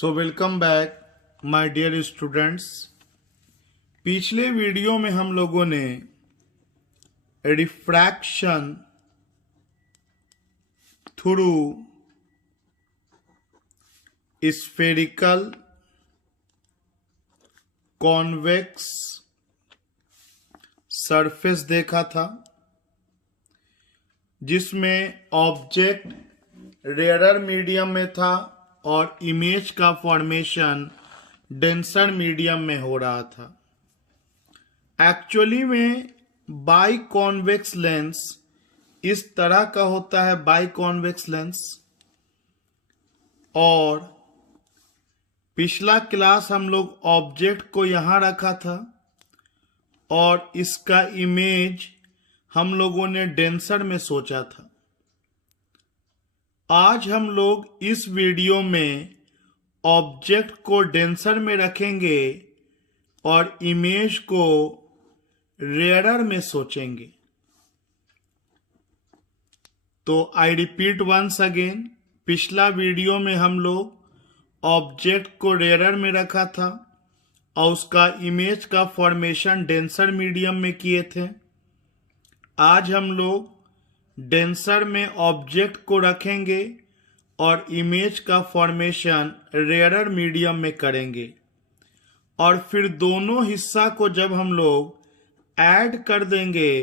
So welcome back my dear students. पिछले video में हम लोगों ने refraction through spherical convex surface देखा था, जिसमें ऑब्जेक्ट रेयर मीडियम में था और इमेज का फॉर्मेशन डेंसर मीडियम में हो रहा था। एक्चुअली में बाई कॉन्वेक्स लेंस इस तरह का होता है, बाई कॉन्वेक्स लेंस। और पिछला क्लास हम लोग ऑब्जेक्ट को यहां रखा था और इसका इमेज हम लोगों ने डेंसर में सोचा था। आज हम लोग इस वीडियो में ऑब्जेक्ट को डेंसर में रखेंगे और इमेज को रेयरर में सोचेंगे। तो आई रिपीट वंस अगेन, पिछला वीडियो में हम लोग ऑब्जेक्ट को रेयरर में रखा था और उसका इमेज का फॉर्मेशन डेंसर मीडियम में किए थे। आज हम लोग डेंसर में ऑब्जेक्ट को रखेंगे और इमेज का फॉर्मेशन रेयरर मीडियम में करेंगे। और फिर दोनों हिस्सा को जब हम लोग ऐड कर देंगे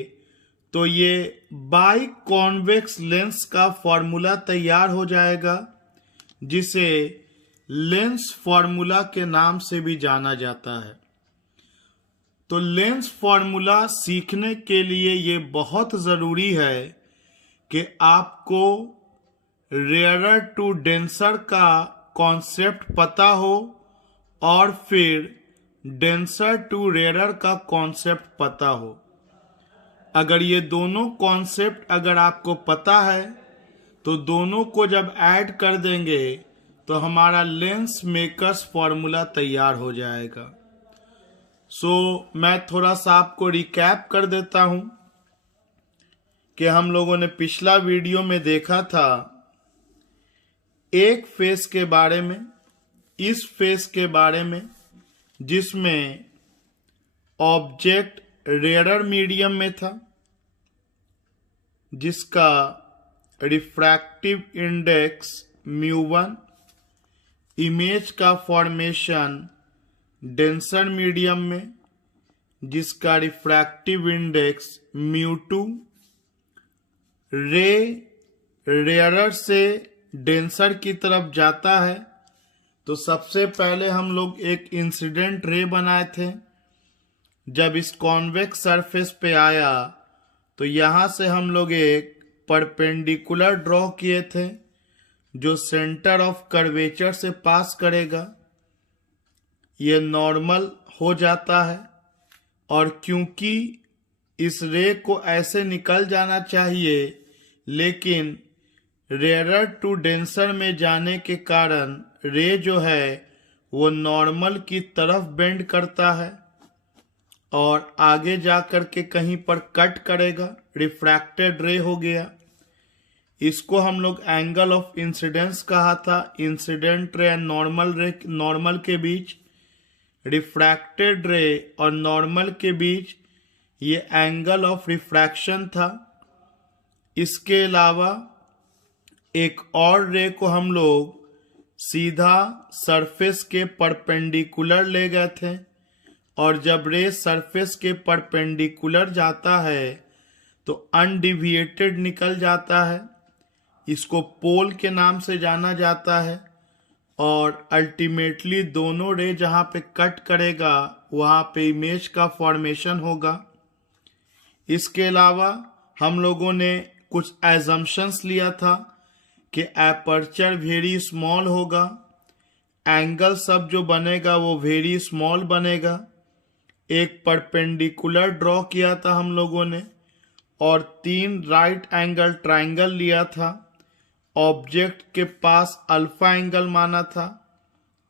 तो ये बाई कॉन्वेक्स लेंस का फॉर्मूला तैयार हो जाएगा, जिसे लेंस फॉर्मूला के नाम से भी जाना जाता है। तो लेंस फॉर्मूला सीखने के लिए ये बहुत ज़रूरी है कि आपको रेयरर टू डेंसर का कॉन्सेप्ट पता हो और फिर डेंसर टू रेयरर का कॉन्सेप्ट पता हो। अगर ये दोनों कॉन्सेप्ट अगर आपको पता है तो दोनों को जब ऐड कर देंगे तो हमारा लेंस मेकर्स फॉर्मूला तैयार हो जाएगा। मैं थोड़ा सा आपको रिकैप कर देता हूं कि हम लोगों ने पिछला वीडियो में देखा था एक फेस के बारे में, इस फेस के बारे में जिसमें ऑब्जेक्ट रेयरर मीडियम में था, जिसका रिफ्रैक्टिव इंडेक्स μ1, इमेज का फॉर्मेशन डेंसर मीडियम में जिसका रिफ्रैक्टिव इंडेक्स μ2, रे रेयरर से डेंसर की तरफ जाता है। तो सबसे पहले हम लोग एक इंसिडेंट रे बनाए थे। जब इस कॉन्वेक्स सरफेस पे आया तो यहाँ से हम लोग एक परपेंडिकुलर ड्रॉ किए थे जो सेंटर ऑफ कर्वेचर से पास करेगा। ये नॉर्मल हो जाता है और क्योंकि इस रे को ऐसे निकल जाना चाहिए, लेकिन रेयरर टू डेंसर में जाने के कारण रे जो है वो नॉर्मल की तरफ बेंड करता है और आगे जाकर के कहीं पर कट करेगा, रिफ्रैक्टेड रे हो गया। इसको हम लोग एंगल ऑफ इंसिडेंस कहा था। इंसिडेंट रे एंड नॉर्मल के बीच, रिफ्रैक्टेड रे और नॉर्मल के बीच ये एंगल ऑफ रिफ्रैक्शन था। इसके अलावा एक और रे को हम लोग सीधा सरफेस के परपेंडिकुलर ले गए थे और जब रे सरफेस के परपेंडिकुलर जाता है तो अनडिविएटेड निकल जाता है। इसको पोल के नाम से जाना जाता है और अल्टीमेटली दोनों रे जहाँ पे कट करेगा वहाँ पे इमेज का फॉर्मेशन होगा। इसके अलावा हम लोगों ने कुछ एजम्पशंस लिया था कि एपर्चर वेरी स्मॉल होगा, एंगल सब जो बनेगा वो वेरी स्मॉल बनेगा। एक परपेंडिकुलर ड्रॉ किया था हम लोगों ने और 3 राइट एंगल ट्राइंगल लिया था। ऑब्जेक्ट के पास अल्फा एंगल माना था,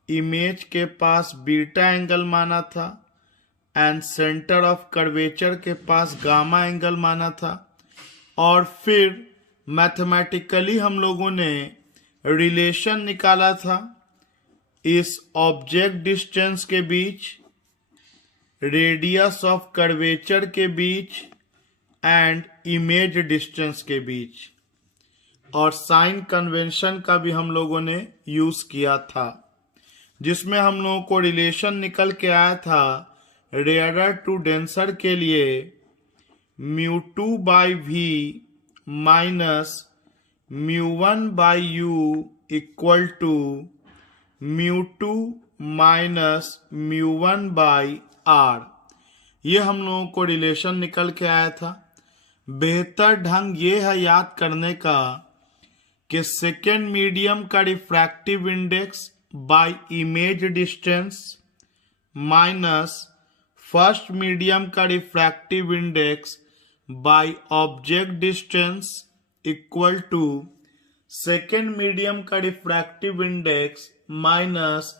इमेज के पास बीटा एंगल माना था एंड सेंटर ऑफ कर्वेचर के पास गामा एंगल माना था। और फिर मैथमेटिकली हम लोगों ने रिलेशन निकाला था इस ऑब्जेक्ट डिस्टेंस के बीच, रेडियस ऑफ कर्वेचर के बीच एंड इमेज डिस्टेंस के बीच। और साइन कन्वेंशन का भी हम लोगों ने यूज किया था, जिसमें हम लोगों को रिलेशन निकल के आया था रेयरर टू डेंसर के लिए μ2/v minus μ1/u equal to μ2 minus μ1/r। ये हम लोगों को रिलेशन निकल के आया था। बेहतर ढंग ये है याद करने का कि सेकेंड मीडियम का refractive index by image distance minus first medium का refractive index by object distance equal to second medium का refractive index minus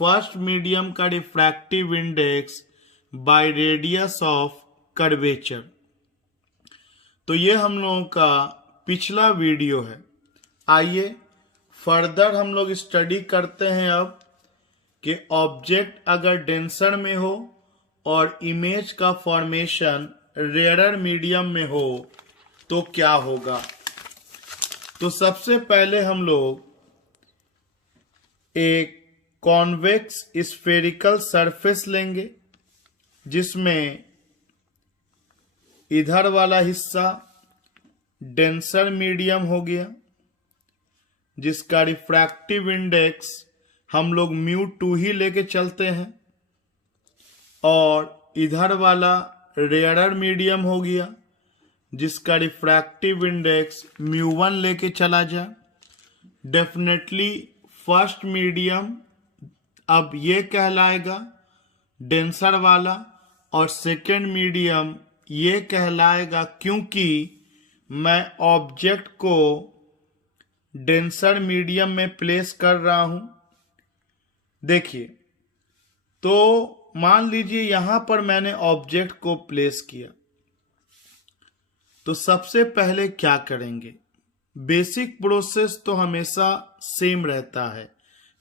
first medium का refractive index by radius of curvature. तो ये हम लोगों का पिछला वीडियो है। आइए फर्दर हम लोग स्टडी करते हैं अब कि ऑब्जेक्ट अगर डेंसर में हो और इमेज का फॉर्मेशन रेयरर मीडियम में हो तो क्या होगा। तो सबसे पहले हम लोग एक कॉन्वेक्स स्फेरिकल सरफेस लेंगे, जिसमें इधर वाला हिस्सा डेंसर मीडियम हो गया, जिसका रिफ्रैक्टिव इंडेक्स हम लोग μ2 ही लेके चलते हैं, और इधर वाला रेयरर मीडियम हो गया, जिसका रिफ्रैक्टिव इंडेक्स μ1 लेके चला जाए। डेफिनेटली फर्स्ट मीडियम अब ये कहलाएगा डेंसर वाला, और सेकेंड मीडियम ये कहलाएगा, क्योंकि मैं ऑब्जेक्ट को डेंसर मीडियम में प्लेस कर रहा हूं। देखिए, तो मान लीजिए यहां पर मैंने ऑब्जेक्ट को प्लेस किया, तो सबसे पहले क्या करेंगे। बेसिक प्रोसेस तो हमेशा सेम रहता है,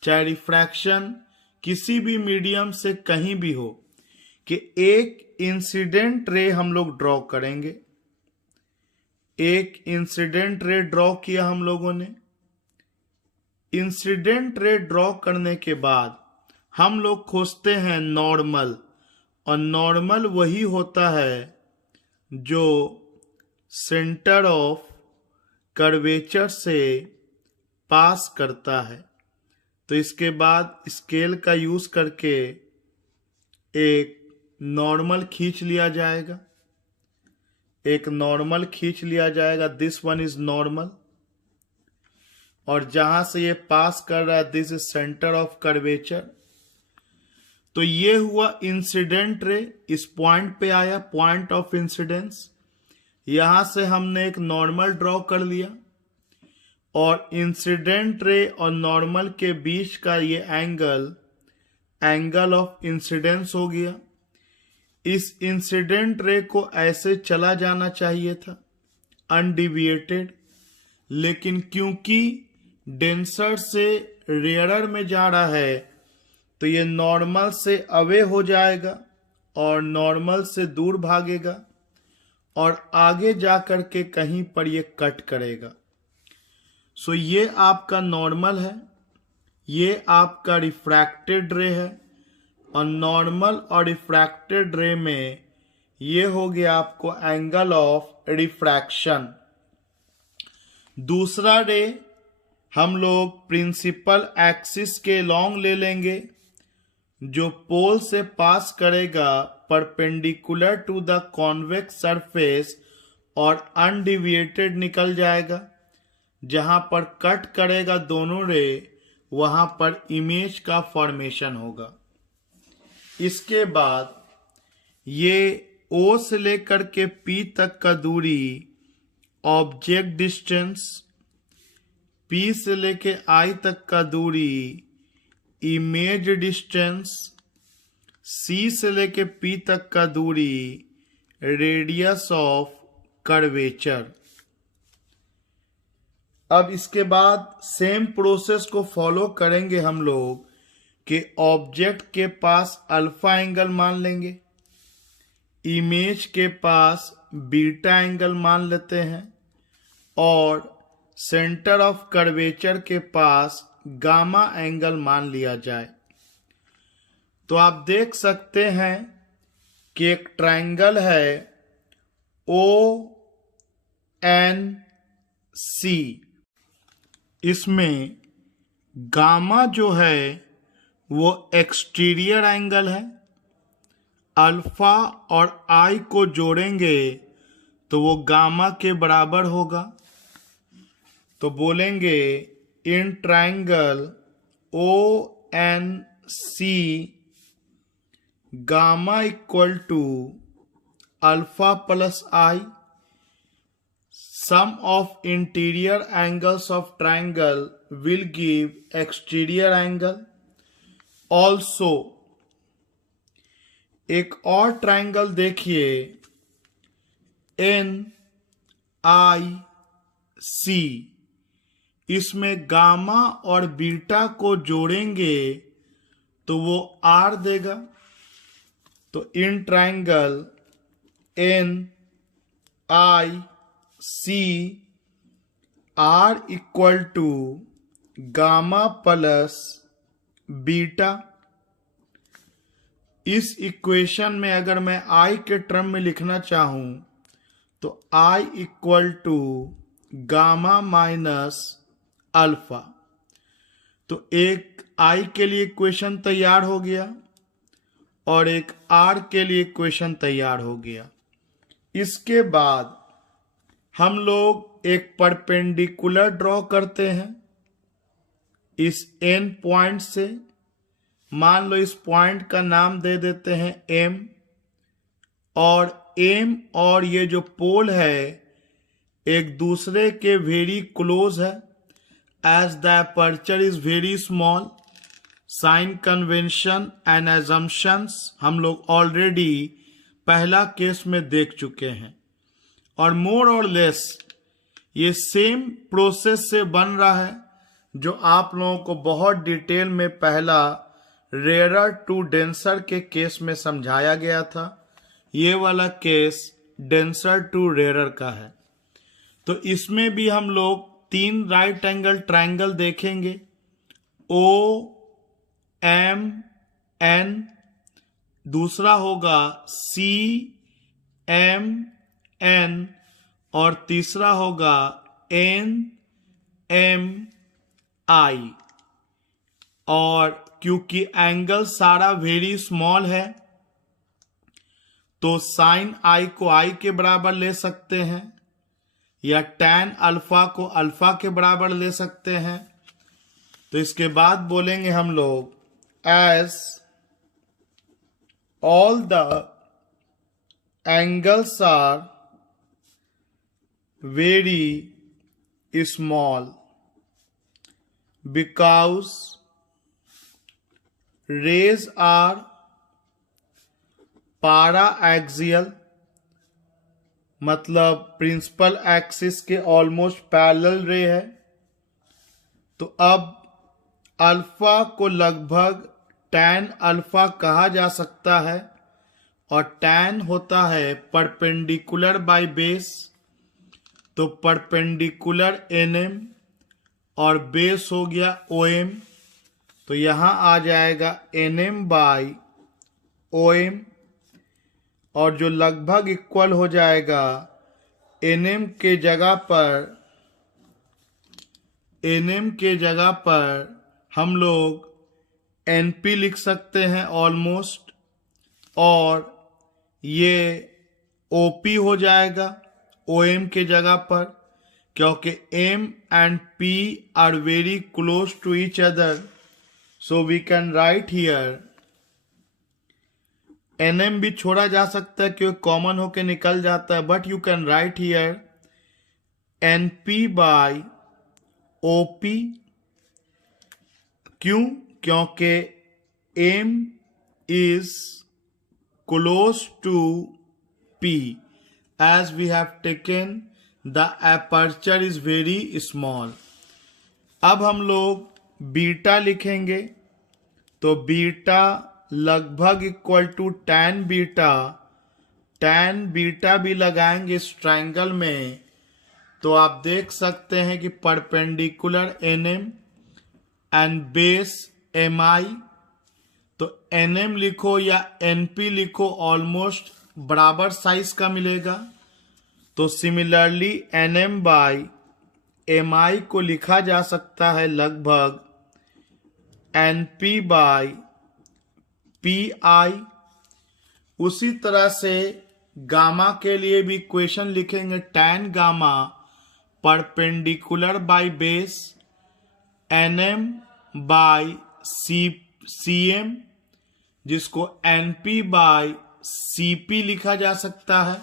चाहे रिफ्रैक्शन किसी भी मीडियम से कहीं भी हो, कि एक इंसिडेंट रे हम लोग ड्रॉ करेंगे। एक इंसिडेंट रे ड्रॉ किया हम लोगों ने। इंसिडेंट रे ड्रॉ करने के बाद हम लोग खोजते हैं नॉर्मल, और नॉर्मल वही होता है जो सेंटर ऑफ कर्वेचर से पास करता है। तो इसके बाद स्केल का यूज करके एक नॉर्मल खींच लिया जाएगा। एक नॉर्मल खींच लिया जाएगा, दिस वन इज नॉर्मल, और जहां से ये पास कर रहा है this is centre of curvature. तो ये हुआ इंसिडेंट रे, इस पॉइंट पे आया, पॉइंट ऑफ इंसिडेंस। यहां से हमने एक नॉर्मल ड्रॉ कर लिया, और इंसिडेंट रे और नॉर्मल के बीच का ये एंगल ऑफ इंसिडेंस हो गया। इस इंसिडेंट रे को ऐसे चला जाना चाहिए था अनडिविएटेड, लेकिन क्योंकि डेंसर से रेयरर में जा रहा है, तो ये नॉर्मल से अवे हो जाएगा और नॉर्मल से दूर भागेगा, और आगे जाकर के कहीं पर ये कट करेगा। सो ये आपका नॉर्मल है, ये आपका रिफ्रैक्टेड रे है, और नॉर्मल और रिफ्रैक्टेड रे में ये हो गया आपको एंगल ऑफ रिफ्रैक्शन। दूसरा रे हम लोग प्रिंसिपल एक्सिस के लॉन्ग ले लेंगे, जो पोल से पास करेगा perpendicular to the convex surface और अनडिविएटेड निकल जाएगा। जहां पर कट करेगा दोनों रे, वहां पर इमेज का फॉर्मेशन होगा। इसके बाद ये O से लेकर के P तक का दूरी ऑब्जेक्ट डिस्टेंस, P से लेके I तक का दूरी इमेज डिस्टेंस, C से लेके P तक का दूरी रेडियस ऑफ कर्वेचर। अब इसके बाद सेम प्रोसेस को फॉलो करेंगे हम लोग कि ऑब्जेक्ट के पास अल्फा एंगल मान लेंगे, इमेज के पास बीटा एंगल मान लेते हैं और सेंटर ऑफ कर्वेचर के पास गामा एंगल मान लिया जाए। तो आप देख सकते हैं कि एक ट्रायंगल है ONC, इसमें गामा जो है वो एक्सटीरियर एंगल है, अल्फा और आई को जोड़ेंगे तो वो गामा के बराबर होगा। तो बोलेंगे in triangle ONC gamma equal to alpha plus I, sum of interior angles of triangle will give exterior angle। also एक और ट्रायंगल देखिए NIC, इसमें गामा और बीटा को जोड़ेंगे तो वो R देगा। तो in triangle NIC R equal to gamma plus beta. इस इक्वेशन में अगर मैं I के टर्म में लिखना चाहूं तो I equal to gamma minus alpha. तो एक I के लिए इक्वेशन तैयार हो गया और एक R के लिए इक्वेशन तैयार हो गया। इसके बाद हम लोग एक परपेंडिकुलर ड्रॉ करते हैं इस N पॉइंट से। मान लो इस पॉइंट का नाम दे देते हैं M, और M और ये जो पोल है एक दूसरे के वेरी क्लोज है। As the aperture is very small, sign convention and assumptions हम लोग ऑलरेडी पहला केस में देख चुके हैं, और मोर और लेस ये सेम प्रोसेस से बन रहा है जो आप लोगों को बहुत डिटेल में पहला रेयर टू डेंसर के केस में समझाया गया था। ये वाला केस डेंसर टू रेयर का है। तो इसमें भी हम लोग 3 राइट एंगल ट्रायंगल देखेंगे, OMN, दूसरा होगा CMN और तीसरा होगा NMI। और क्योंकि एंगल सारा वेरी स्मॉल है तो साइन आई को आई के बराबर ले सकते हैं या टैन अल्फा को अल्फा के बराबर ले सकते हैं। तो इसके बाद बोलेंगे हम लोग as all the angles are very small because rays are paraxial, मतलब प्रिंसिपल एक्सिस के ऑलमोस्ट पैरेलल रे है। तो अब अल्फा को लगभग टैन अल्फा कहा जा सकता है, और टैन होता है परपेंडिकुलर बाय बेस। तो परपेंडिकुलर NM और बेस हो गया OM, तो यहां आ जाएगा NM बाय OM, और जो लगभग इक्वल हो जाएगा NM के जगह पर हम लोग NP लिख सकते हैं ऑलमोस्ट, और ये OP हो जाएगा OM के जगह पर, क्योंकि M and P are very close to each other, so we can write here NM भी छोड़ा जा सकता है क्योंकि कॉमन होके निकल जाता है, but you can write here NP by OP। क्यों? क्योंकि M is close to P as we have taken the aperture is very small। अब हम लोग बीटा लिखेंगे, तो तो बीटा लगभग equal to tan beta, tan beta भी लगाएंगे इस ट्रायंगल में, तो आप देख सकते हैं कि perpendicular NM and base MI, तो NM लिखो या NP लिखो, ऑलमोस्ट बराबर साइज का मिलेगा। तो सिमिलरली NM बाई MI को लिखा जा सकता है लगभग NP बाई PI। उसी तरह से गामा के लिए भी इक्वेशन लिखेंगे, tan gamma perpendicular by base NM by CM, जिसको NP बाई CP लिखा जा सकता है।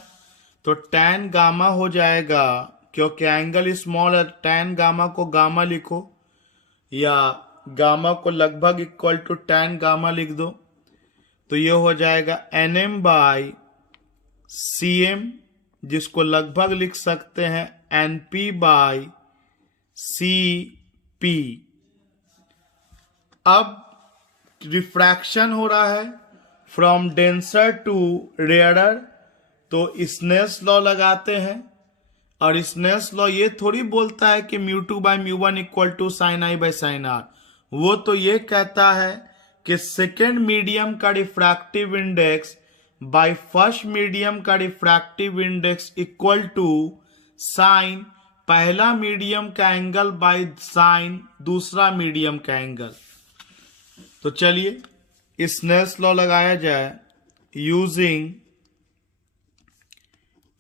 तो tan गामा हो जाएगा, क्योंकि एंगल स्मॉल है, tan गामा को गामा लिखो या गामा को लगभग इक्वल टू tan गामा लिख दो। तो ये हो जाएगा NM बाई CM, जिसको लगभग लिख सकते हैं NP बाई CP। अब रिफ्रैक्शन हो रहा है फ्रॉम डेंसर टू रेयरर, तो स्नेल्स लॉ लगाते हैं। और स्नेल्स लॉ ये थोड़ी बोलता है कि μ2 by μ1 equal to sine I by sine R, वो तो ये कहता है कि सेकेंड मीडियम का refractive index by first medium का refractive index equal to sine पहला मीडियम का एंगल बाई साइन दूसरा मीडियम का एंगल। तो चलिए स्नेल्स लॉ लगाया जाए यूजिंग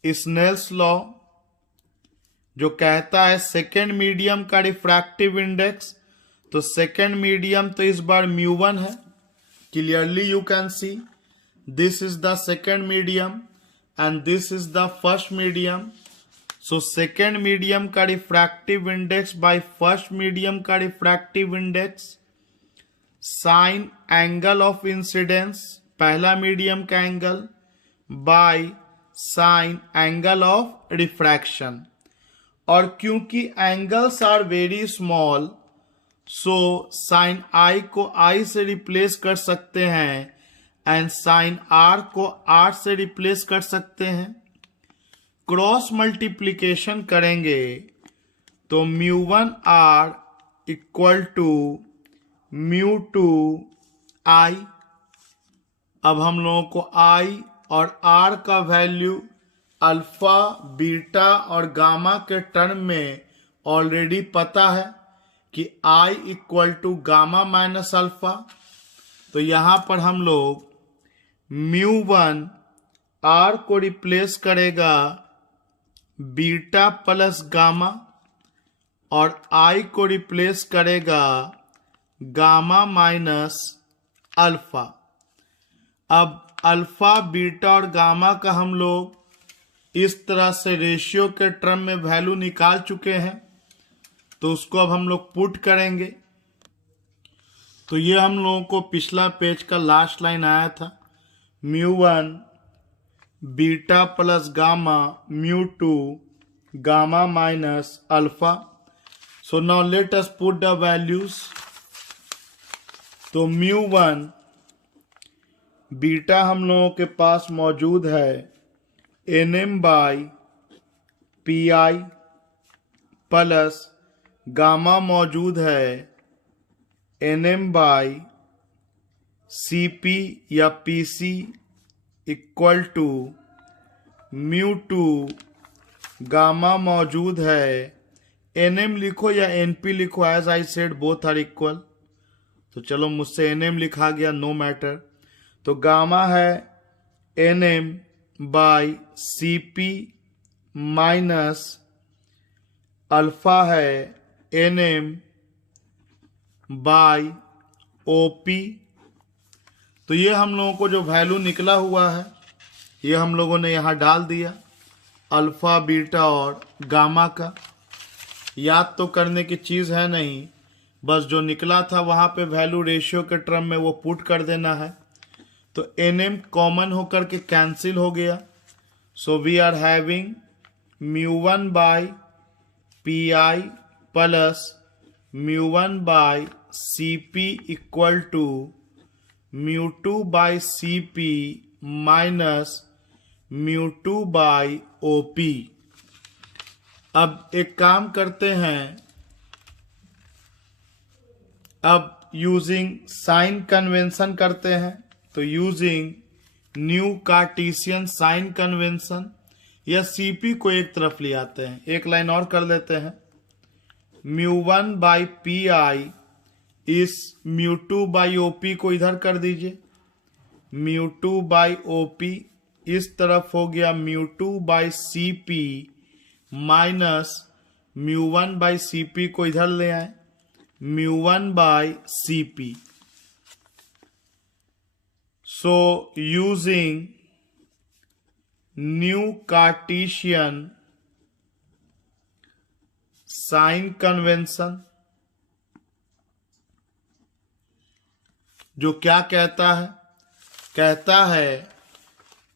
स्नेल्स लॉ, जो कहता है सेकेंड मीडियम का रिफ्रैक्टिव इंडेक्स, तो सेकेंड मीडियम तो इस बार μ1 है, clearly you can see this is the second medium and this is the first medium. So second medium का refractive index by first medium का refractive index sine angle of incidence पहला medium का angle by sine angle of refraction. और क्योंकि angles are very small, so sine I को I से replace कर सकते हैं एंड साइन आर को आर से रिप्लेस कर सकते हैं। क्रॉस मल्टीप्लीकेशन करेंगे तो μ1 आर इक्वल टू μ2 आई। अब हम लोगों को आई और आर का वैल्यू अल्फा, बीटा और गामा के टर्म में ऑलरेडी पता है कि I equal to gamma minus alpha. तो यहां पर हम लोग μ1 आर को रिप्लेस करेगा बीटा प्लस गामा और आई को रिप्लेस करेगा गामा माइनस अल्फा। अब अल्फा, बीटा और गामा का हम लोग इस तरह से रेशियो के टर्म में वैल्यू निकाल चुके हैं, तो उसको अब हम लोग पुट करेंगे। तो ये हम लोगों को पिछला पेज का लास्ट लाइन आया था, μ1 beta plus gamma μ2 gamma minus alpha. So now let us put the values. तो μ1 बीटा हम लोगों के पास मौजूद है NM by PI plus gamma मौजूद है NM बाई CP या PC इक्वल टू μ2 गामा मौजूद है। NM लिखो या NP लिखो, as I said both are equal. तो चलो मुझसे NM लिखा गया, नो मैटर। तो गामा है NM by CP minus alpha है NM बाई OP। तो ये हम लोगों को जो वैल्यू निकला हुआ है ये हम लोगों ने यहाँ डाल दिया, अल्फा, बीटा और गामा का। याद तो करने की चीज़ है नहीं, बस जो निकला था वहाँ पे वैल्यू रेशियो के टर्म में वो पुट कर देना है। तो NM कॉमन होकर के कैंसिल हो गया। So we are having μ1 by PI plus μ1 by CP equal to mu two by C P minus mu two by O P. अब एक काम करते हैं, अब यूजिंग साइन कन्वेंशन करते हैं। तो using new Cartesian sign convention, या सीपी को एक तरफ ले आते हैं, एक लाइन और कर लेते हैं। म्यू वन बाई पी आई इस म्यू टू बाई ओपी को इधर कर दीजिए। म्यू टू बाई ओपी इस तरफ हो गया mu two by C P minus mu one by C P को इधर ले आए, mu one by C P. So using new Cartesian sign convention, जो क्या कहता है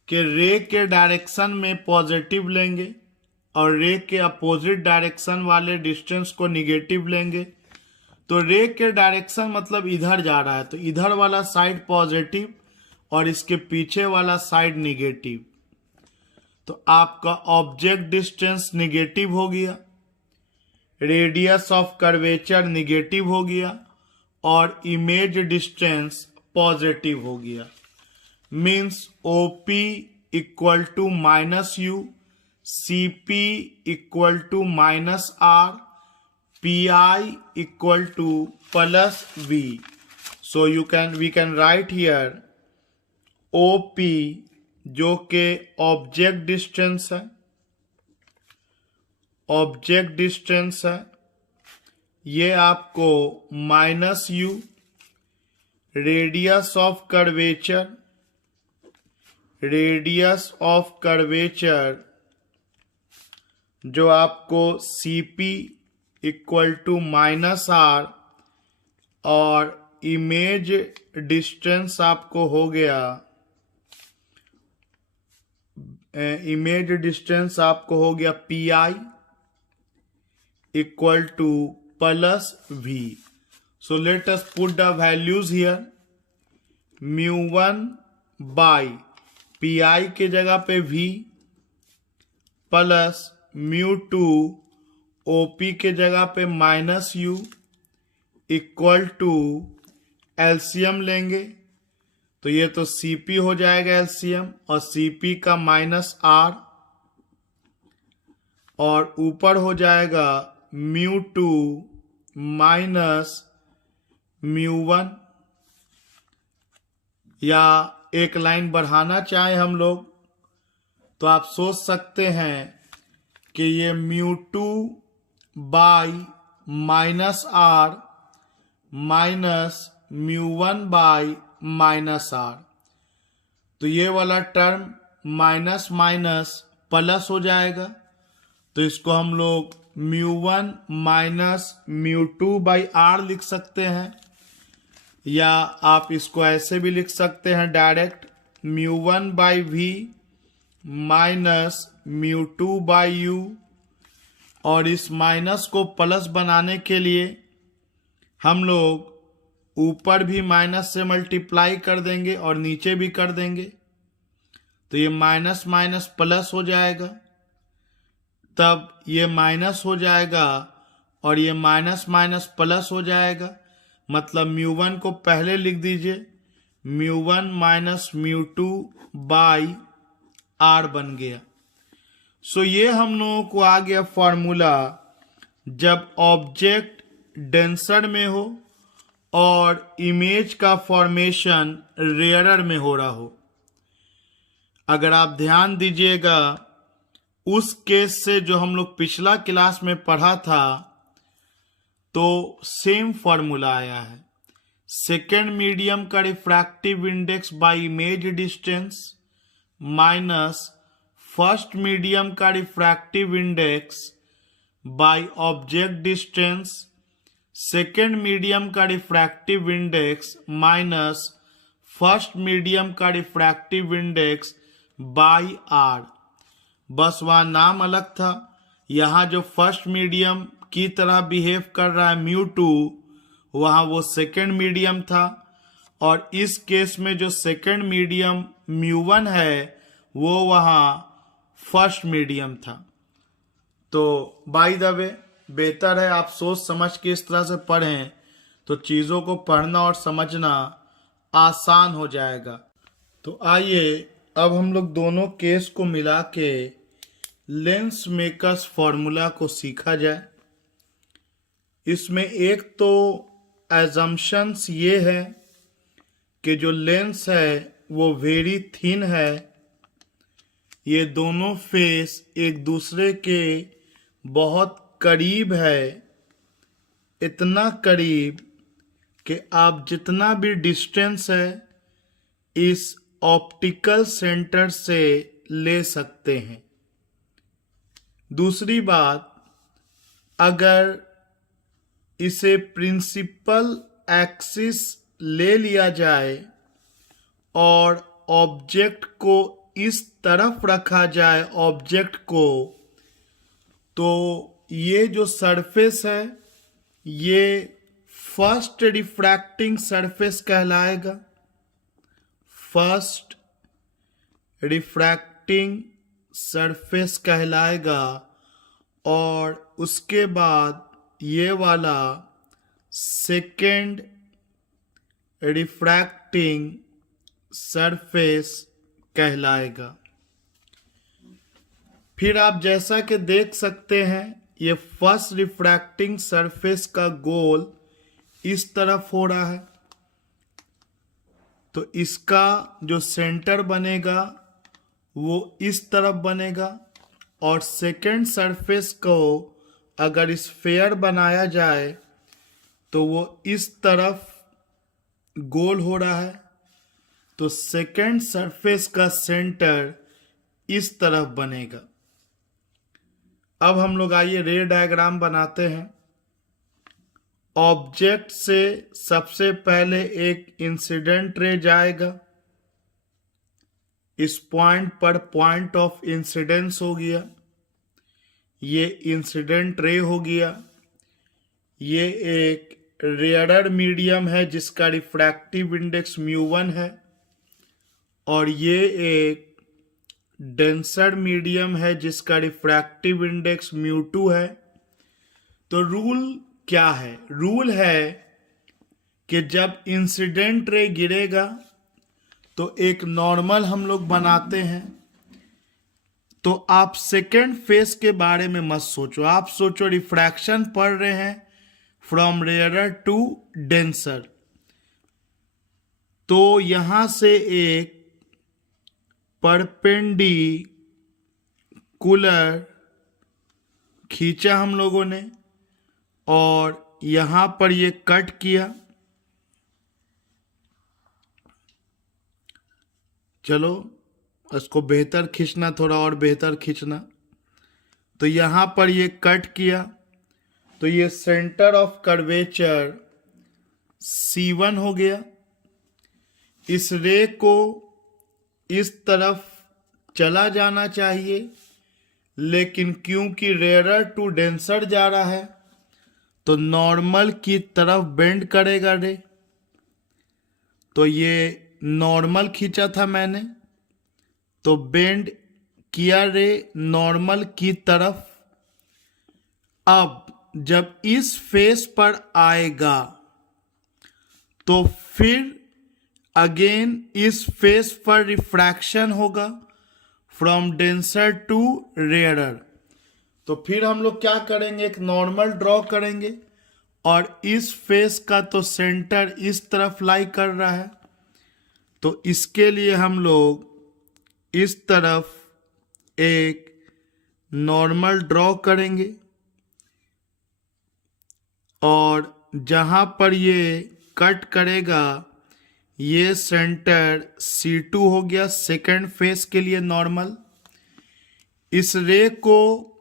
कि रे के डायरेक्शन में पॉजिटिव लेंगे और रे के अपोजिट डायरेक्शन वाले डिस्टेंस को निगेटिव लेंगे। तो रे के डायरेक्शन मतलब इधर जा रहा है, तो इधर वाला साइड पॉजिटिव और इसके पीछे वाला साइड निगेटिव। तो आपका ऑब्जेक्ट डिस्टेंस निगेटिव हो गया, रेडियस ऑफ कर्वेचर निगेटिव हो गया और इमेज डिस्टेंस पॉजिटिव हो गया। Means OP equal to minus u, CP equal to minus R, PI equal to plus v. So we can write here OP जो के object distance है, ये आपको minus u, radius of curvature जो आपको CP equal to minus R, और image distance आपको हो गया, P I equal to plus v. So let us put the values here. Mu one by P I के जगह पे v plus mu two OP के जगह पे minus u equal to LCM लेंगे तो ये तो सीपी हो जाएगा एलसीएम, और सीपी का माइनस आर, और ऊपर हो जाएगा mu two minus mu one. या एक लाइन बढ़ाना चाहे हम लोग तो आप सोच सकते हैं कि ये mu two by minus R minus mu one by minus R. तो ये वाला टर्म माइनस माइनस प्लस हो जाएगा, तो इसको हम लोग mu one minus mu two by R लिख सकते हैं, या आप इसको ऐसे भी लिख सकते हैं direct mu one by v minus mu two by u. और इस माइनस को प्लस बनाने के लिए हम लोग ऊपर भी माइनस से मल्टीप्लाई कर देंगे और नीचे भी कर देंगे, तो ये माइनस माइनस प्लस हो जाएगा, तब ये माइनस हो जाएगा और ये माइनस माइनस प्लस हो जाएगा। मतलब म्यू वन को पहले लिख दीजिए, mu one minus mu two by R बन गया। सो ये हम लोगों को आ गया फॉर्मूला जब ऑब्जेक्ट डेंसर में हो और इमेज का फॉर्मेशन रेयरर में हो रहा हो। अगर आप ध्यान दीजिएगा उस केस से जो हम लोग पिछला क्लास में पढ़ा था तो सेम फॉर्मूला आया है। सेकेंड मीडियम का refractive index by image distance minus first medium का refractive index by object distance, second medium का refractive index minus first medium का रिफ्रैक्टिव इंडेक्स बाय आर। बस वहाँ नाम अलग था, यहाँ जो फर्स्ट मीडियम की तरह बिहेव कर रहा है म्यू टू, वहाँ वो सेकेंड मीडियम था, और इस केस में जो सेकंड मीडियम μ1 है वो वहाँ फर्स्ट मीडियम था। तो बाय द वे बेहतर है आप सोच समझ के इस तरह से पढ़ें तो चीज़ों को पढ़ना और समझना आसान हो जाएगा। तो आइए अब हम लोग दोनों केस को मिला के लेंस मेकर्स फॉर्मूला को सीखा जाए। इसमें एक तो एजम्पशंस ये है कि जो लेंस है वो वेरी थिन है, ये दोनों फेस एक दूसरे के बहुत करीब है, इतना करीब कि आप जितना भी डिस्टेंस है इस ऑप्टिकल सेंटर से ले सकते हैं। दूसरी बात, अगर इसे प्रिंसिपल एक्सिस ले लिया जाए और ऑब्जेक्ट को इस तरफ रखा जाए ऑब्जेक्ट को, तो ये जो सरफेस है ये फर्स्ट रिफ्रैक्टिंग सरफेस कहलाएगा, फर्स्ट रिफ्रैक्टिंग सरफेस कहलाएगा। और उसके बाद ये वाला सेकेंड रिफ्रैक्टिंग सरफेस कहलाएगा। फिर आप जैसा कि देख सकते हैं ये फर्स्ट रिफ्रैक्टिंग सरफेस का गोल इस तरफ हो रहा है, तो इसका जो सेंटर बनेगा वो इस तरफ बनेगा। और सेकेंड सरफेस को अगर स्फेयर बनाया जाए तो वो इस तरफ गोल हो रहा है, तो सेकेंड सरफेस का सेंटर इस तरफ बनेगा। अब हम लोग आइए रे डायग्राम बनाते हैं। ऑब्जेक्ट से सबसे पहले एक इंसिडेंट रे जाएगा, इस पॉइंट पर पॉइंट ऑफ इंसिडेंस हो गया, ये इंसिडेंट रे हो गया। ये एक रेयरर मीडियम है जिसका रिफ्रैक्टिव इंडेक्स μ1 है, और ये एक डेंसर मीडियम है जिसका रिफ्रैक्टिव इंडेक्स μ2 है। तो रूल क्या है? रूल है कि जब इंसिडेंट रे गिरेगा तो एक नॉर्मल हम लोग बनाते हैं। तो आप सेकेंड फेस के बारे में मत सोचो, आप सोचो रिफ्रैक्शन पढ़ रहे हैं फ्रॉम रेयरर टू डेंसर। तो यहां से एक परपेंडिकुलर खींचा हम लोगों ने और यहां पर ये कट किया। चलो इसको बेहतर खींचना, थोड़ा और बेहतर खींचना। तो यहां पर ये कट किया, तो ये सेंटर ऑफ कर्वेचर C1 हो गया। इस रे को इस तरफ चला जाना चाहिए, लेकिन क्योंकि रेयरर टू डेंसर जा रहा है तो नॉर्मल की तरफ बेंड करेगा रे। तो ये नॉर्मल खींचा था मैंने, तो बेंड किया रे नॉर्मल की तरफ। अब जब इस फेस पर आएगा तो फिर अगेन इस फेस पर रिफ्रैक्शन होगा फ्रॉम डेंसर टू रेयरर। तो फिर हम लोग क्या करेंगे, एक नॉर्मल ड्रॉ करेंगे और इस फेस का तो सेंटर इस तरफ लाई कर रहा है, तो इसके लिए हम लोग इस तरफ एक नॉर्मल ड्रॉ करेंगे और जहां पर ये कट करेगा ये सेंटर C2 हो गया, सेकंड फेस के लिए नॉर्मल। इस रे को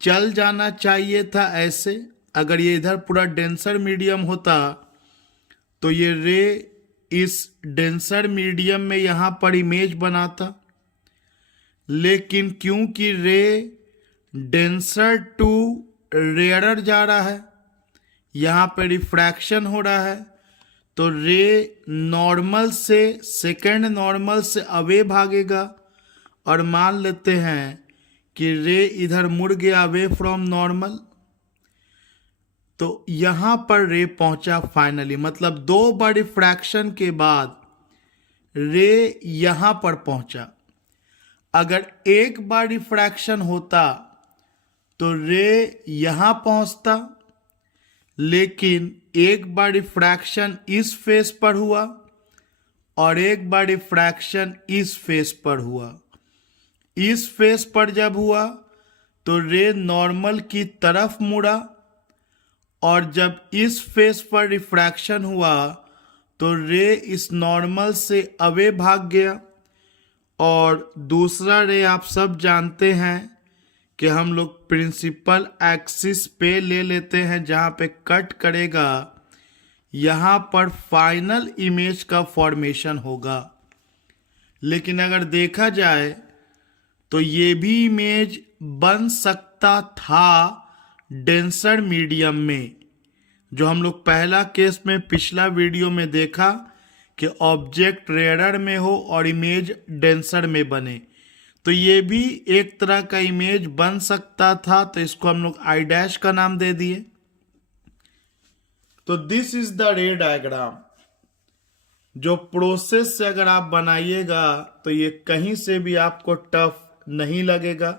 चल जाना चाहिए था ऐसे, अगर ये इधर पूरा डेंसर मीडियम होता तो ये रे इस डेंसर मीडियम में यहाँ पर इमेज बनाता, लेकिन क्योंकि रे डेंसर टू रेयरर जा रहा है, यहाँ पर रिफ्रैक्शन हो रहा है, तो रे नॉर्मल से सेकंड नॉर्मल से अवे भागेगा, और मान लेते हैं कि रे इधर मुड़ गया अवे फ्रॉम नॉर्मल, तो यहां पर रे पहुंचा फाइनली, मतलब 2 बार रिफ्रैक्शन के बाद रे यहां पर पहुंचा। अगर 1 बार रिफ्रैक्शन होता तो रे यहां पहुंचता, लेकिन 1 बार रिफ्रैक्शन इस फेस पर हुआ और 1 बार रिफ्रैक्शन इस फेस पर हुआ। इस फेस पर जब हुआ तो रे नॉर्मल की तरफ मुड़ा, और जब इस फेस पर रिफ्रैक्शन हुआ तो रे इस नॉर्मल से अवे भाग गया। और दूसरा रे आप सब जानते हैं कि हम लोग प्रिंसिपल एक्सिस पे ले लेते हैं, जहां पे कट करेगा यहां पर फाइनल इमेज का फॉर्मेशन होगा। लेकिन अगर देखा जाए तो ये भी इमेज बन सकता था डेंसर मीडियम में, जो हम लोग पहला केस में पिछला वीडियो में देखा कि ऑब्जेक्ट रेयर में हो और इमेज डेंसर में बने। तो ये भी एक तरह का इमेज बन सकता था, तो इसको हम लोग आई डैश का नाम दे दिए। तो दिस इज द रे डायग्राम, जो प्रोसेस से अगर आप बनाइएगा तो ये कहीं से भी आपको टफ नहीं लगेगा।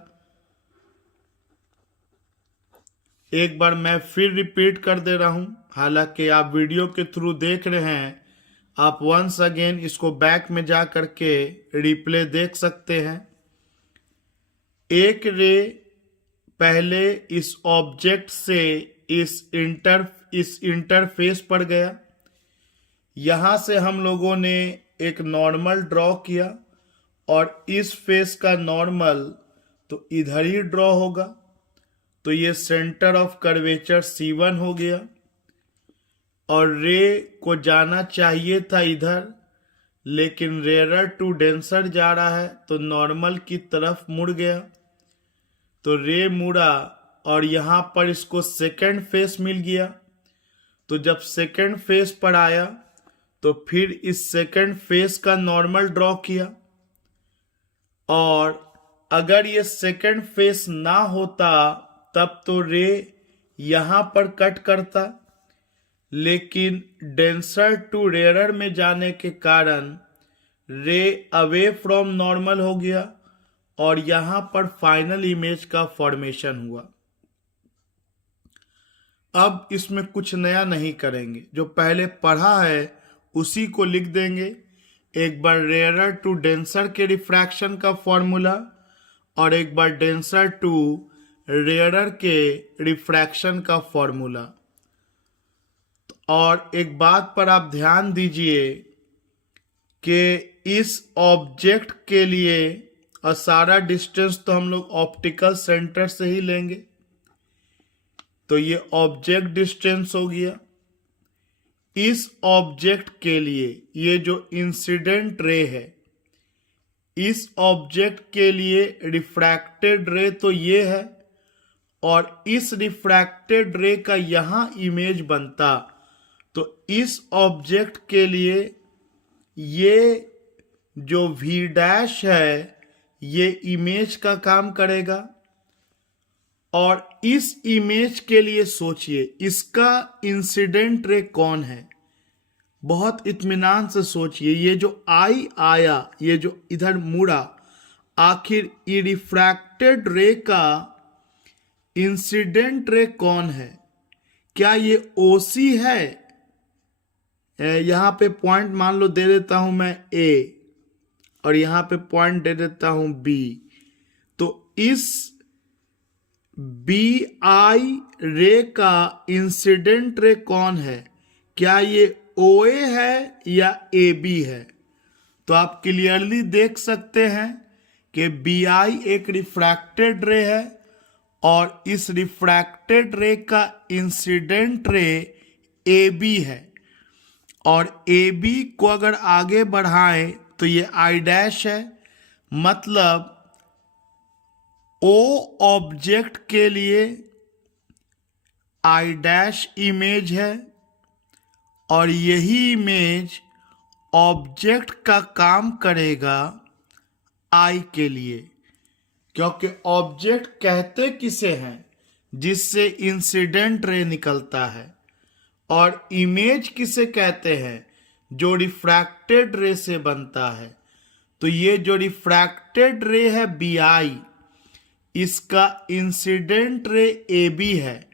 एक बार मैं फिर रिपीट कर दे रहा हूं, हालांकि आप वीडियो के थ्रू देख रहे हैं, आप वंस अगेन इसको बैक में जा करके रिप्ले देख सकते हैं। एक रे पहले इस ऑब्जेक्ट से इस इंटरफेस पर गया, यहां से हम लोगों ने एक नॉर्मल ड्रॉ किया, और इस फेस का नॉर्मल तो इधर ही ड्रॉ होगा, तो ये सेंटर ऑफ कर्वेचर C1 हो गया, और रे को जाना चाहिए था इधर, लेकिन रेयर टू डेंसर जा रहा है तो नॉर्मल की तरफ मुड़ गया। तो रे मुड़ा और यहां पर इसको सेकंड फेस मिल गया। तो जब सेकंड फेस पर आया तो फिर इस सेकंड फेस का नॉर्मल ड्रॉ किया, और अगर ये सेकंड फेस ना होता तब तो रे यहां पर कट करता, लेकिन डेंसर टू रेयर में जाने के कारण रे अवे फ्रॉम नॉर्मल हो गया, और यहां पर फाइनल इमेज का फॉर्मेशन हुआ। अब इसमें कुछ नया नहीं करेंगे, जो पहले पढ़ा है उसी को लिख देंगे। एक बार रेयर टू डेंसर के रिफ्रैक्शन का फॉर्मूला, और एक बार डेंसर टू रेयर के रिफ्रैक्शन का फॉर्मूला। और एक बात पर आप ध्यान दीजिए कि इस ऑब्जेक्ट के लिए और सारा डिस्टेंस तो हम लोग ऑप्टिकल सेंटर से ही लेंगे, तो ये ऑब्जेक्ट डिस्टेंस हो गया। इस ऑब्जेक्ट के लिए ये जो इंसिडेंट रे है, इस ऑब्जेक्ट के लिए रिफ्रैक्टेड रे तो ये है, और इस रिफ्रैक्टेड रे का यहां इमेज बनता, तो इस ऑब्जेक्ट के लिए ये जो V डैश है ये इमेज का काम करेगा। और इस इमेज के लिए सोचिए इसका इंसिडेंट रे कौन है, बहुत इत्मीनान से सोचिए। ये जो आई आया, ये जो इधर मुड़ा, आखिर ये रिफ्रैक्टेड रे का इंसिडेंट रे कौन है? क्या ये OC है? यहां पे पॉइंट मान लो दे देता हूं मैं A, और यहां पे पॉइंट दे देता हूं B। तो इस BI रे का इंसिडेंट रे कौन है? क्या ये OA है या AB है? तो आप क्लियरली देख सकते हैं कि BI एक रिफ्रैक्टेड रे है, और इस रिफ्रैक्टेड रे का इंसिडेंट रे AB है, और AB को अगर आगे बढ़ाएं तो ये I डैश है, मतलब O ऑब्जेक्ट के लिए I डैश इमेज है, और यही इमेज ऑब्जेक्ट का काम करेगा आई के लिए, क्योंकि ऑब्जेक्ट कहते किसे हैं, जिससे इंसिडेंट रे निकलता है, और इमेज किसे कहते हैं, जो रिफ्रैक्टेड रे से बनता है। तो ये जो रिफ्रैक्टेड रे है बी आई, इसका इंसिडेंट रे ए बी है,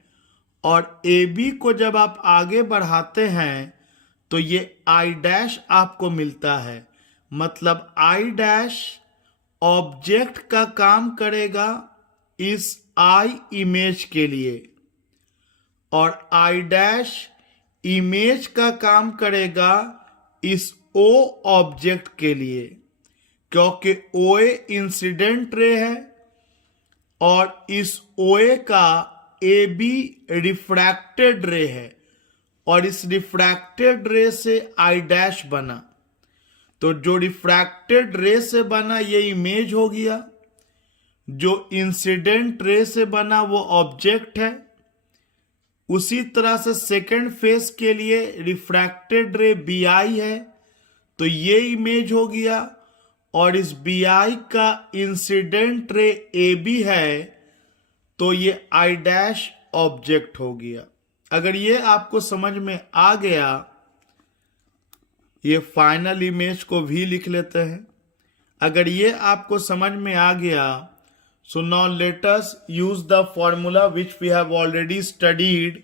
और ए बी को जब आप आगे बढ़ाते हैं तो ये आई डैश आपको मिलता है। मतलब आई डैश ऑब्जेक्ट का काम करेगा इस आई इमेज के लिए, और आई डैश इमेज का काम करेगा इस ओ ऑब्जेक्ट के लिए, क्योंकि ओए इंसिडेंट रे है और इस ओए का ए बी रिफ्रैक्टेड रे है, और इस रिफ्रैक्टेड रे से आई डैश बना। तो जो रिफ्रैक्टेड रे से बना ये इमेज हो गया, जो इंसिडेंट रे से बना वो ऑब्जेक्ट है। उसी तरह से सेकेंड फेस के लिए रिफ्रैक्टेड रे बी आई है, तो ये इमेज हो गया, और इस बी आई का इंसिडेंट रे ए बी है, तो ये आई डैश ऑब्जेक्ट हो गया। अगर ये आपको समझ में आ गया, ये फाइनल इमेज को भी लिख लेते हैं। अगर ये आपको समझ में आ गया, so now let us use the formula which we have already studied.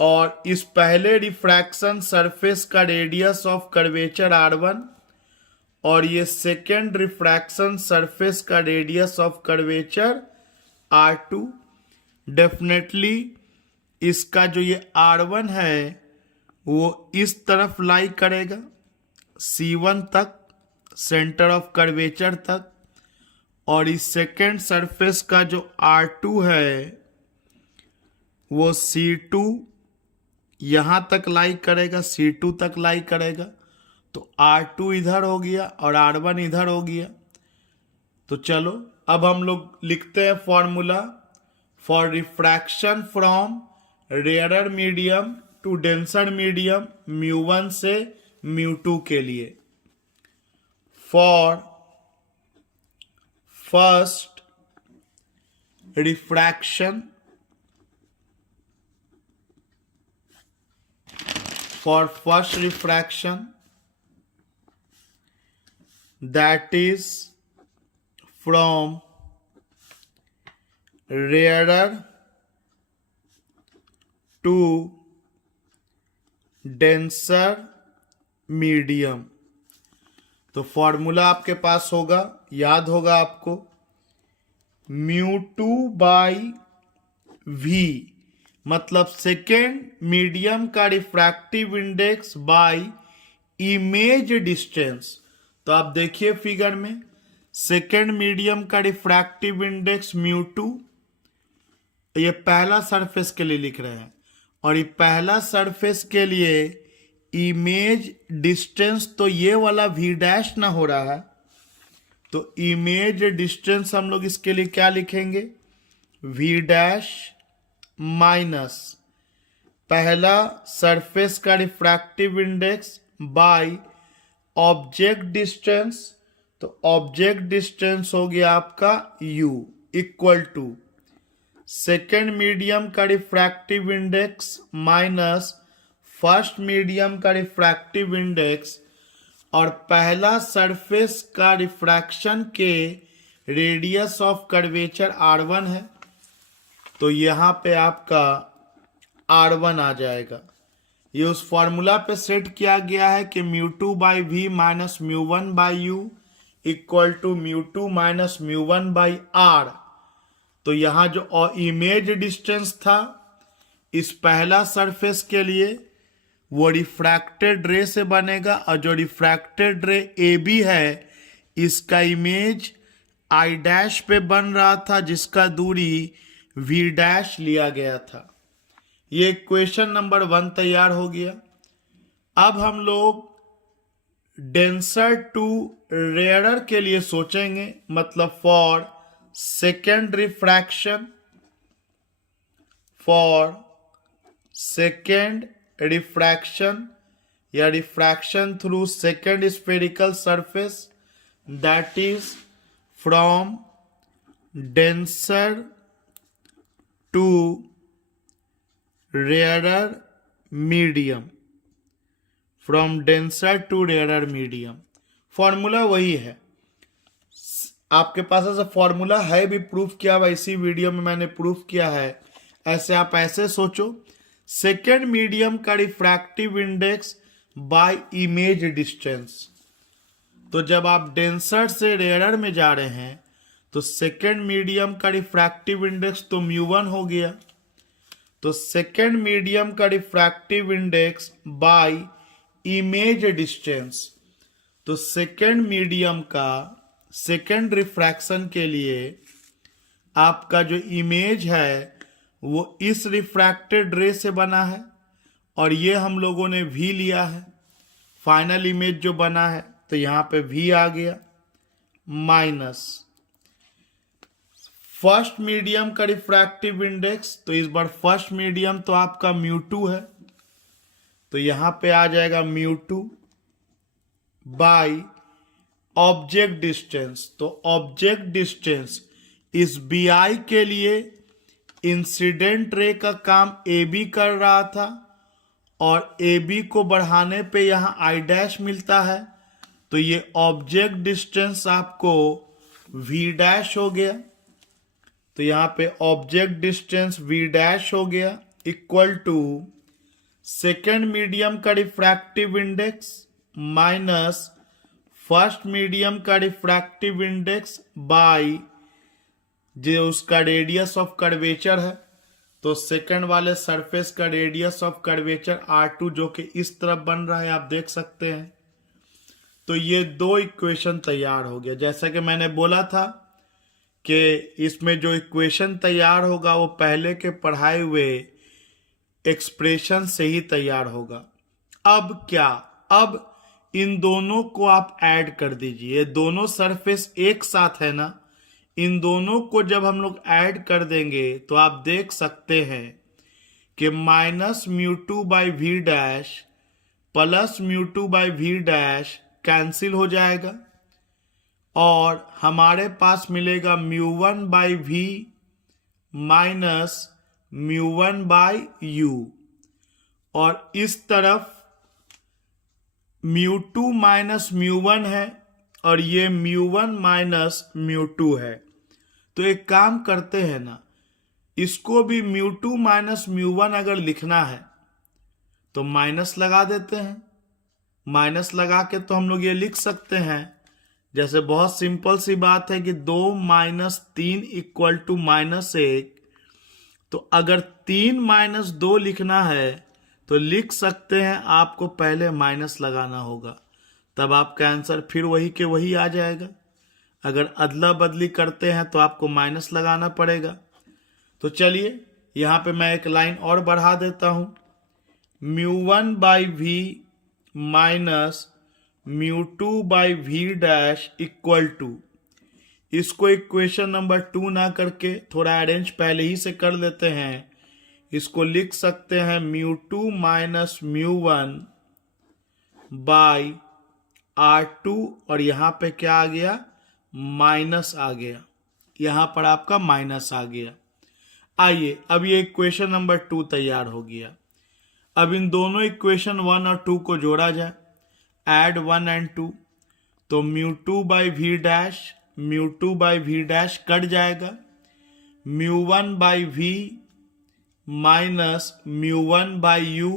और इस पहले रिफ्रैक्शन सरफेस का रेडियस ऑफ कर्वेचर R1, और ये सेकेंड रिफ्रैक्शन सरफेस का radius of curvature R2। Definitely इसका जो ये R1 है वो इस तरफ लाई करेगा C1 तक, सेंटर ऑफ कर्वेचर तक, और इस सेकेंड सरफेस का जो R2 है वो C2 यहां तक लाई करेगा, C2 तक लाई करेगा। तो R2 इधर हो गया और R1 इधर हो गया। तो चलो अब हम लोग लिखते हैं formula for refraction from rarer medium to denser medium μ1 से μ2 के लिए। For first refraction, for first refraction, that is from rarer to denser medium। तो फॉर्मूला आपके पास होगा, याद होगा आपको, μ2 बाई v, मतलब सेकेंड मीडियम का refractive index by image distance. तो आप देखिए फिगर में, सेकेंड मीडियम का रिफ्रैक्टिव इंडेक्स μ2, ये पहला सरफेस के लिए लिख रहे हैं, और ये पहला सरफेस के लिए इमेज डिस्टेंस तो ये वाला v डैश ना हो रहा है, तो इमेज डिस्टेंस हम लोग इसके लिए क्या लिखेंगे, v डैश माइनस पहला सरफेस का refractive index by object distance. तो ऑब्जेक्ट डिस्टेंस हो गया आपका u equal to second medium का refractive index minus first medium का रिफ्रैक्टिव इंडेक्स, और पहला सरफेस का रिफ्रैक्शन के रेडियस ऑफ कर्वेचर R1 है, तो यहाँ पे आपका R1 आ जाएगा। ये उस फॉर्मूला पे सेट किया गया है कि μ2 by v minus μ1 by u equal to μ2 minus μ1 by r। तो यहाँ जो इमेज डिस्टेंस था इस पहला सरफेस के लिए वो रिफ्रैक्टेड रे से बनेगा, और जो रिफ्रैक्टेड रे ए बी है इसका इमेज आई डैश पे बन रहा था, जिसका दूरी v डैश लिया गया था। ये क्वेश्चन नंबर 1 तैयार हो गया। अब हम लोग डेंसर टू रेयरर के लिए सोचेंगे, मतलब for second refraction, for second refraction या refraction through second spherical surface, that is from denser to rarer medium, from denser to rarer medium. Formula वही है, आपके पास ऐसा फॉर्मूला है भी, प्रूफ किया हुआ इसी वीडियो में मैंने प्रूफ किया है। ऐसे आप ऐसे सोचो, सेकेंड मीडियम का refractive index by image distance. तो जब आप डेंसर से रेयरर में जा रहे हैं तो सेकेंड मीडियम का रिफ्रैक्टिव इंडेक्स तो μ1 हो गया, तो सेकेंड मीडियम का refractive index by image distance. तो सेकेंड मीडियम का सेकेंड रिफ्रैक्शन के लिए आपका जो इमेज है वो इस रिफ्रैक्टेड रे से बना है, और ये हम लोगों ने V लिया है, फाइनल इमेज जो बना है, तो यहाँ पे V आ गया माइनस फर्स्ट मीडियम का रिफ्रैक्टिव इंडेक्स। तो इस बार फर्स्ट मीडियम तो आपका μ2 है, तो यहां पे आ जाएगा μ2 बाय ऑब्जेक्ट डिस्टेंस। तो ऑब्जेक्ट डिस्टेंस इस BI के लिए इंसिडेंट रे का काम AB कर रहा था, और AB को बढ़ाने पे यहां I' मिलता है, तो ये ऑब्जेक्ट डिस्टेंस आपको V' हो गया। तो यहाँ पे ऑब्जेक्ट डिस्टेंस V' हो गया इक्वल टू सेकेंड मीडियम का refractive index minus first medium का रिफ्रैक्टिव इंडेक्स बाय जो उसका रेडियस ऑफ कर्वेचर है। तो सेकंड वाले सरफेस का रेडियस ऑफ कर्वेचर R2 जो कि इस तरफ बन रहा है, आप देख सकते हैं। तो ये दो इक्वेशन तैयार हो गया। जैसा कि मैंने बोला था कि इसमें जो इक्वेशन तैयार होगा वो पहले के पढ़ाए हुए एक्सप्रेशन से ही तैयार होगा। अब क्या, अब इन दोनों को आप ऐड कर दीजिए, दोनों सरफेस एक साथ है ना, इन दोनों को जब हम लोग ऐड कर देंगे तो आप देख सकते हैं कि minus μ2 by V' plus μ2 by V' cancel हो जाएगा, और हमारे पास मिलेगा μ1 by V minus μ1 by U, और इस तरफ μ2 माइनस μ1 है और ये μ1 माइनस μ2 है। तो एक काम करते हैं ना, इसको भी μ2 माइनस μ1 अगर लिखना है तो माइनस लगा देते हैं। माइनस लगा के तो हम लोग ये लिख सकते हैं, जैसे बहुत सिंपल सी बात है कि 2 माइनस 3 इक्वल टू -1। तो अगर 3 माइनस 2 लिखना है तो लिख सकते हैं, आपको पहले माइनस लगाना होगा, तब आपका आंसर फिर वही के वही आ जाएगा। अगर अदला बदली करते हैं तो आपको माइनस लगाना पड़ेगा। तो चलिए यहाँ पे मैं एक लाइन और बढ़ा देता हूँ, μ1 by V minus μ2 by V' equal to, इसको इक्वेशन नंबर 2 ना करके थोड़ा अरेंज पहले ही से कर लेते हैं। इसको लिख सकते हैं μ2 माइनस μ1 बाई R2, और यहाँ पे क्या आ गया, माइनस आ गया, यहाँ पर आपका माइनस आ गया। आइए अब ये इक्वेशन नंबर 2 तैयार हो गया। अब इन दोनों इक्वेशन 1 और 2 को जोड़ा जाए, ऐड 1 एंड 2, तो μ2 by V' μ2 by V' cut जाएगा, μ1 by V minus μ1 by U,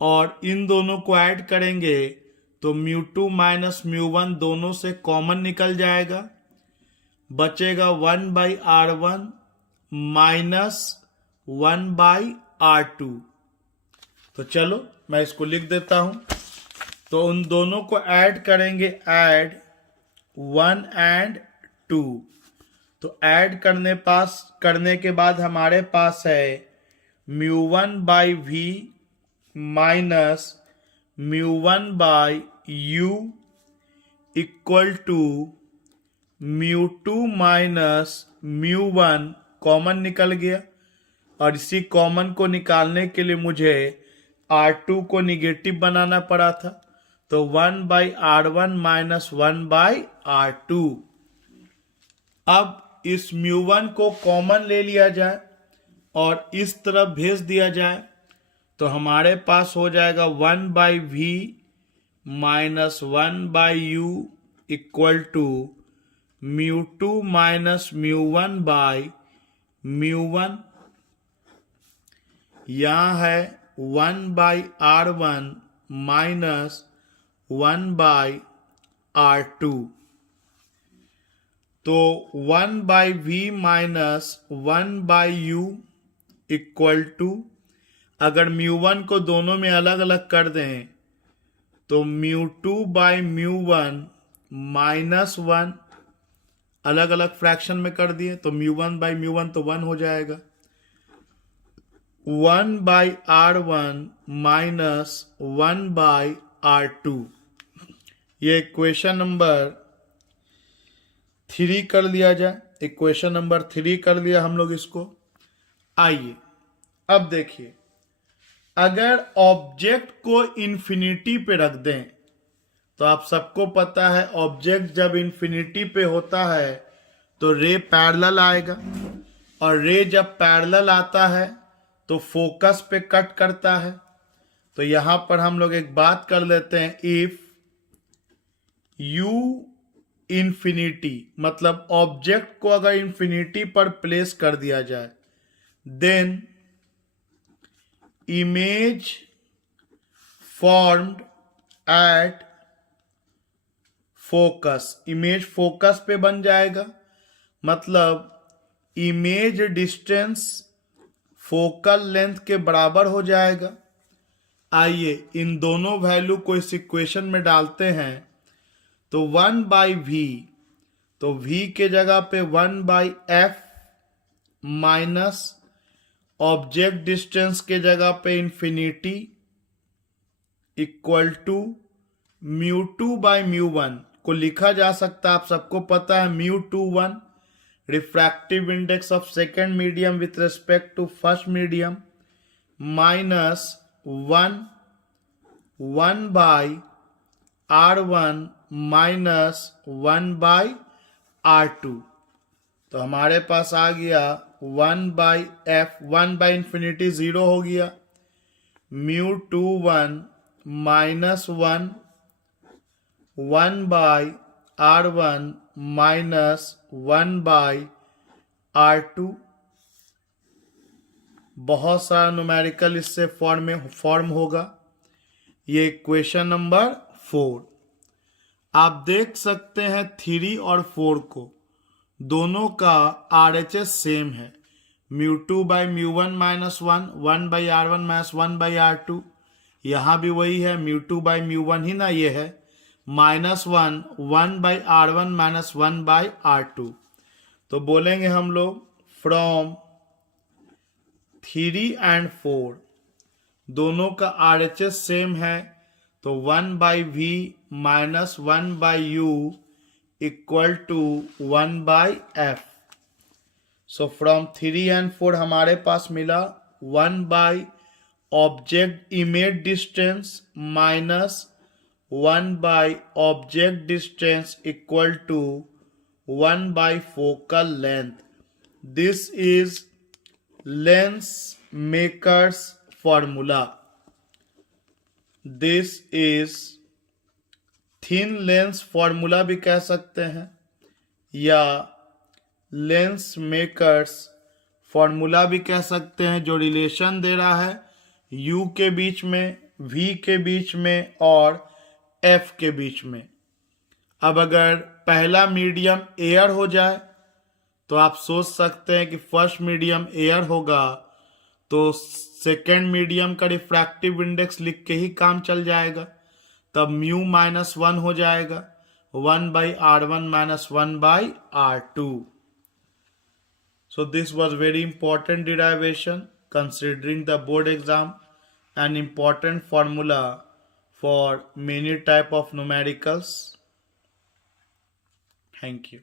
और इन दोनों को ऐड करेंगे तो μ2 माइनस μ1 दोनों से कॉमन निकल जाएगा, बचेगा 1 by R1 minus 1 by R2। तो चलो मैं इसको लिख देता हूं। तो उन दोनों को ऐड करेंगे, ऐड 1 एंड 2। तो ऐड करने के बाद हमारे पास है μ1 by V minus μ1 by U equal to μ2 minus μ1 common निकल गया, और इसी कॉमन को निकालने के लिए मुझे R2 को निगेटिव बनाना पड़ा था, तो 1/R1 माइनस 1/R2। अब इस μ1 को कॉमन ले लिया जाए और इस तरफ भेज दिया जाए, तो हमारे पास हो जाएगा 1/V minus 1/U equal to μ2 minus μ1/μ1। यहाँ है 1/R1 माइनस 1/R2। तो 1/V minus 1/U equal to, अगर μ1 को दोनों में अलग अलग कर दें तो μ2/μ1 माइनस 1, अलग अलग फ्रैक्शन में कर दिए तो μ1/μ1 तो 1 हो जाएगा। 1/R1 माइनस 1/R2, ये इक्वेशन नंबर 3 कर लिया जाए। इक्वेशन नंबर 3 कर लिया हम लोग इसको। आइए अब देखिए, अगर ऑब्जेक्ट को इन्फिनिटी पे रख दें तो आप सबको पता है ऑब्जेक्ट जब इन्फिनिटी पे होता है तो रे पैरेलल आएगा, और रे जब पैरेलल आता है तो फोकस पे कट करता है। तो यहां पर हम लोग एक बात कर लेते हैं, इफ यू इन्फिनिटी, मतलब ऑब्जेक्ट को अगर इन्फिनिटी पर प्लेस कर दिया जाए, then image formed at focus, image focus पे बन जाएगा, मतलब इमेज डिस्टेंस फोकल लेंथ के बराबर हो जाएगा। आइए इन दोनों वैल्यू को इस इक्वेशन में डालते हैं, तो 1/V, तो V के जगह पे 1/F माइनस ऑब्जेक्ट डिस्टेंस के जगह पे इन्फिनिटी इक्वल टू μ2/μ1 को लिखा जा सकता है, आप सबको पता है μ21 refractive index of second medium with respect to first medium, minus 1/R1 minus 1/R2। तो हमारे पास आ गया 1/F, 1/इन्फिनिटी 0 हो गया, μ21 माइनस 1/R1 माइनस 1/R2। बहुत सारा न्यूमेरिकल इससे फॉर्म होगा। ये इक्वेशन नंबर 4। आप देख सकते हैं 3 और 4 को, दोनों का RHS सेम है, μ2/μ1 माइनस 1, 1/R1 माइनस 1/R2। यहाँ भी वही है, μ2/μ1 ही ना ये है, माइनस 1/R1 माइनस 1/R2। तो बोलेंगे हम लोग फ्रॉम 3 एंड 4 दोनों का RHS सेम है, तो 1/V minus 1/U equal to 1/F। So from 3 and 4 हमारे पास मिला 1/ object image distance minus 1/ object distance equal to 1/ focal length. This is lens makers formula. This is thin lens formula भी कह सकते हैं, या लेंस मेकर्स फॉर्मूला भी कह सकते हैं, जो रिलेशन दे रहा है U के बीच में, V के बीच में और F के बीच में। अब अगर पहला मीडियम एयर हो जाए तो आप सोच सकते हैं कि फर्स्ट मीडियम एयर होगा तो सेकेंड मीडियम का रिफ्रैक्टिव इंडेक्स लिख के ही काम चल जाएगा, तब μ-1 हो जाएगा, 1/R1 minus 1/R2. So this was very important derivation considering the board exam, an important formula for many type of numericals. Thank you.